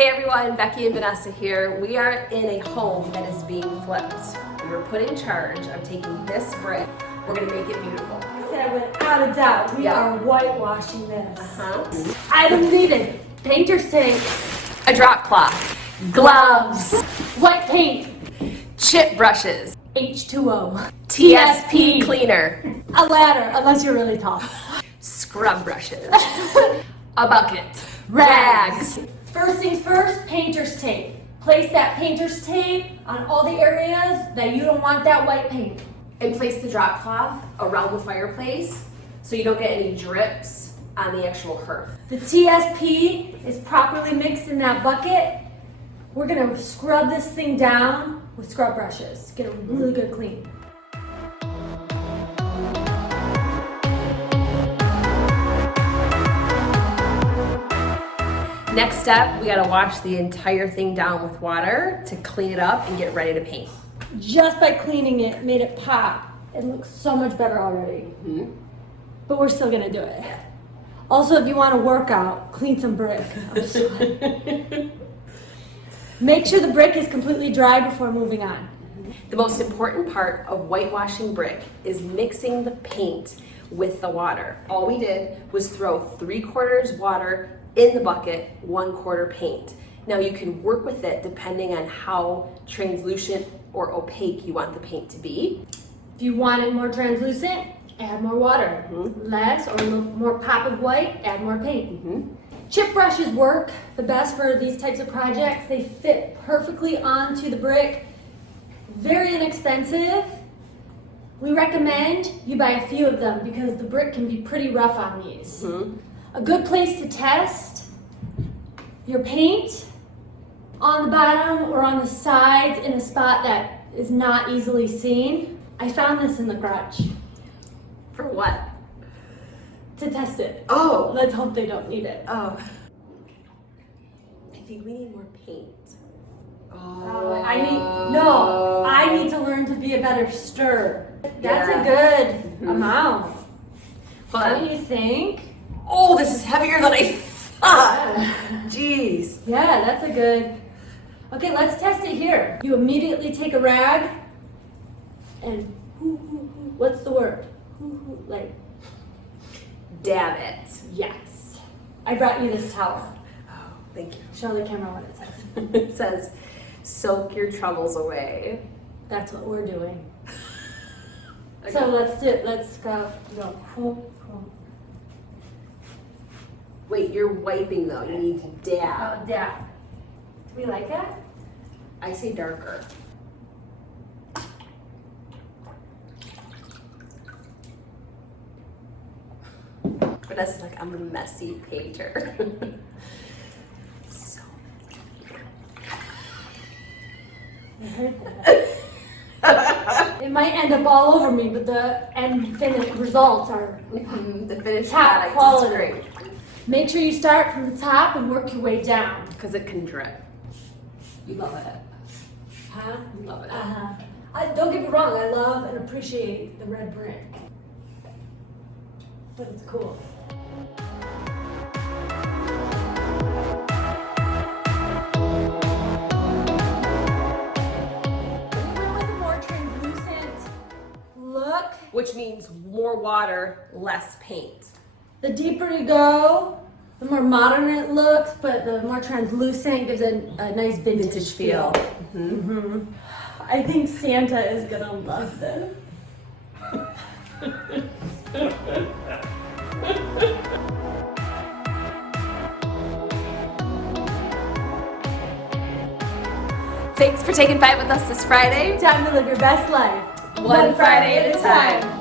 Hey everyone, Becky and Vanessa here. We are in a home that is being flipped. We were put in charge of taking this brick. We're gonna make it beautiful. I said without a doubt, we are whitewashing this. Items needed: painter's tape, a drop cloth, gloves, white paint, chip brushes, H2O, TSP cleaner, a ladder, unless you're really tall, scrub brushes, a bucket, rags. First things first, painter's tape. Place that painter's tape on all the areas that you don't want that white paint. And place the drop cloth around the fireplace so you don't get any drips on the actual hearth. The TSP is properly mixed in that bucket. We're gonna scrub this thing down with scrub brushes. Get a really good clean. Next step, we gotta wash the entire thing down with water to clean it up and get ready to paint. Just by cleaning it, made it pop. It looks so much better already. But we're still gonna do it. Also, if you want to work out, clean some brick. Make sure the brick is completely dry before moving on. The most important part of whitewashing brick is mixing the paint with the water. All we did was throw 3/4 water in the bucket, 1/4 paint. Now you can work with it depending on how translucent or opaque you want the paint to be. If you want it more translucent, add more water. Less or a little more pop of white, add more paint. Chip brushes work the best for these types of projects. They fit perfectly onto the brick. Very inexpensive. We recommend you buy a few of them because the brick can be pretty rough on these. A good place to test your paint on the bottom or on the sides in a spot that is not easily seen. I found this in the garage. For what? To test it. Oh. Let's hope they don't need it. Oh. I think we need more paint. I need to learn to be a better stirrer. That's a good amount. Don't you think? Oh, this is heavier than I thought. Jeez. Yeah, that's a good. Okay, let's test it here. You immediately take a rag and what's the word? Like dab it. Yes. I brought you this towel. Oh, thank you. Show the camera what it says. It says, soak your troubles away. That's what we're doing. Okay. So let's go. Wait, you're wiping though. You need to dab. Dab. Do we like that? I say darker. Vanessa's like, I'm a messy painter. So I heard that. It might end up all over me, but the end finished results are the finished top product quality. is great. Make sure you start from the top and work your way down. Because it can drip. You love it. Huh? You love it. Don't get me wrong, I love and appreciate the red brick. But it's cool. Look. Which means more water, less paint. The deeper you go, the more modern it looks, but the more translucent gives it a nice vintage feel. I think Santa is gonna love this. Thanks for taking 5 with us this Friday. Time to live your best life. One Friday at a time.